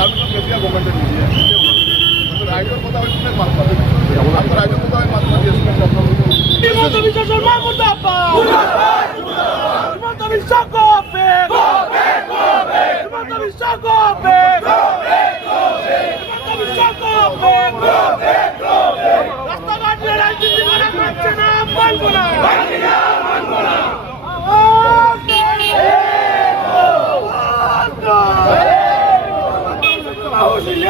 Permission গেছে গভর্নমেন্টের কিন্তু রাইজের কথা হচ্ছে আপনার রাইজের কথা মাছ পাঠিয়েছিলাম হিমন্ত বিশ্ব শর্মা মুর্দাবাদ হিমন্ত বিশ্ব গোপে হিমন্ত বিশ্ব গোপে হিমন্ত বিশ্ব গোপে রাস্তাঘাট নিয়ে রাজনীতি করা করছে না বলব না হিমন্ত বিশ্ব হোশিয়ার হিমন্ত বিশ্ব হোশিয়ার একটা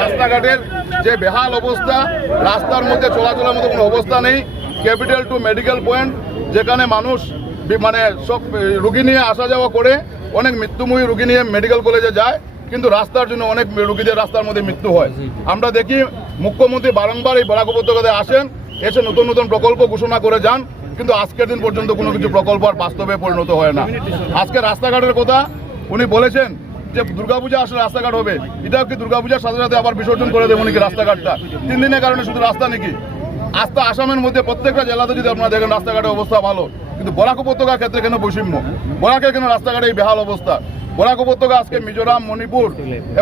রাস্তাঘাটের যে বেহাল অবস্থা, রাস্তার মধ্যে চলাচলের মতো কোনো অবস্থা নেই। ক্যাপিটাল টু মেডিকেল পয়েন্ট যেখানে মানুষ মানে সব রুগী নিয়ে আসা যাওয়া করে, অনেক মৃত্যুময়ী রুগী নিয়ে মেডিকেল কলেজে যায়, কিন্তু রাস্তার জন্য অনেক রুগীদের রাস্তার মধ্যে মৃত্যু হয়। আমরা দেখি মুখ্যমন্ত্রী বারংবার এই বরাক উপত্যকাতে আসেন এসে নতুন নতুন প্রকল্প ঘোষণা করে যান, কিন্তু আজকের দিন পর্যন্ত কোনো কিছু প্রকল্প আর বাস্তবে পরিণত হয় না। আজকে রাস্তাঘাটের কথা উনি বলেছেন যে দুর্গাপূজা আসলে রাস্তাঘাট হবে। এটাও কি দুর্গাপূজার সাথে সাথে আবার বিসর্জন করে দেবো নাকি রাস্তাঘাটটা? তিন দিনের কারণে শুধু রাস্তা নাকি? আস্থা আসামের মধ্যে প্রত্যেকটা জেলাতে যদি আপনারা দেখেন রাস্তাঘাটের অবস্থা ভালো, কিন্তু বরাক উপত্যকার ক্ষেত্রে কেন বৈষম্য? বরাকের কেন রাস্তাঘাটে এই বেহাল অবস্থা? বরাক উপত্যকা আজকে মিজোরাম, মণিপুর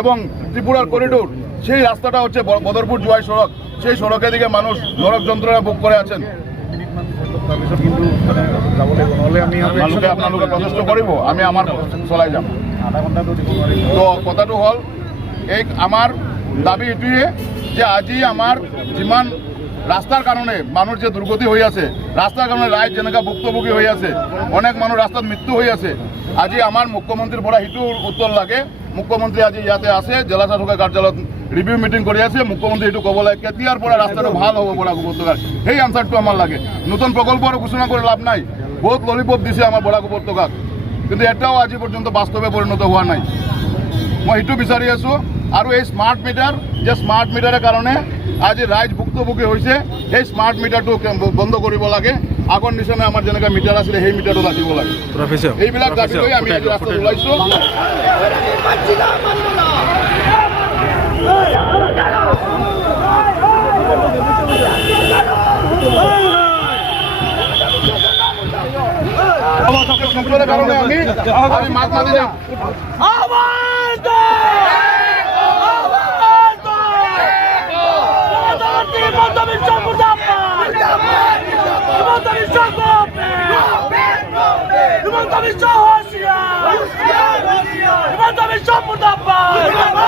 এবং ত্রিপুরার করিডোর সেই রাস্তাটা হচ্ছে বদরপুর জুয়াই সড়ক। সেই সড়কের দিকে মানুষ নরক যন্ত্রণা ভোগ করে আছেন। আপোনালোকে আপোনালোকে কৰিব আমি আমাৰ চলাই যাম তো কথাটো হ'ল এই আমাৰ দাবি এইটোৱে যে আজি আমাৰ যিমান ৰাস্তাৰ কাৰণে মানুহ যে দুৰ্গতি হৈ আছে, ৰাস্তাৰ কাৰণে ৰাইজ যেনেকৈ ভুক্তভোগী হৈ আছে, অনেক মানুহ ৰাস্তাত মৃত্যু হৈ আছে, আজি আমাৰ মুখ্যমন্ত্ৰীৰ পৰা সেইটো উত্তৰ লাগে। মুখ্যমন্ত্ৰী আজি ইয়াতে আছে, জিলা শাসকৰ কাৰ্যালয়ত ৰিভিউ মিটিং কৰি আছে। মুখ্যমন্ত্ৰী এইটো ক'ব লাগে, কেতিয়াৰ পৰা ৰাস্তাটো ভালো হ'ব বৰাক উপত্যকাৰ সেই আনচাৰটো আমাৰ লাগে। নতুন প্ৰকল্প আৰু ঘোষণা কৰি লাভ নাই। বহুত ললিপপ দিছে আমাৰ বৰাক উপত্যকাক কিন্তু এটাও আজি পৰ্যন্ত বাস্তৱে পৰিণত হোৱা নাই। মই সেইটো বিচাৰি আছোঁ। আৰু এই স্মাৰ্ট মিটাৰ যে স্মাৰ্ট মিটাৰৰ কাৰণে আজি ৰাইজ ভুক্তভোগী হৈছে, সেই স্মাৰ্ট মিটাৰটো বন্ধ কৰিব লাগে। আগৰ নিচিনা আমাৰ যেনেকৈ মিটাৰ আছিলে সেই মিটাৰটো ৰাখিব লাগে। এইবিলাক লৈ আমি ৰাস্তাত ওলাইছোঁ কাৰণে আমি মাত মাতি যাম আওয়াজ দে আওয়াজ দে হিমন্ত বিশ্ব মুর্দাবাদ হিমন্ত বিশ্ব গোপে হিমন্ত বিশ্ব হোশিয়ার হিমন্ত বিশ্ব মুর্দাবাদ হিমন্ত